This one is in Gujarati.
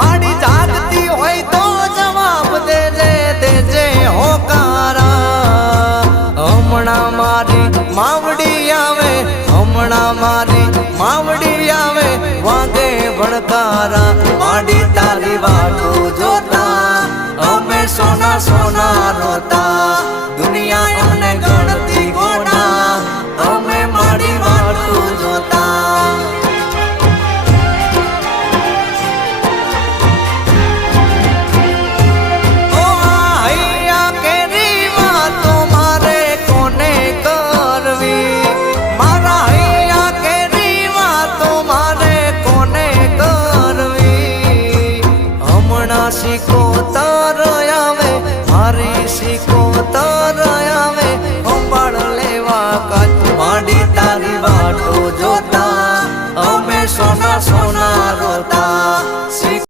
માડી જાગતી હોય તો જવાબ દેજે હોકારા હમણાં મારી માવડી આવે હમણાં મારી માવડી આવે વાગે ભણકારા માડી તારી વાટું જોતા અમે સોના સોના રોતા દુનિયા અમને ગણતી ગોડા અમે માડી વાટું જોતા શીખો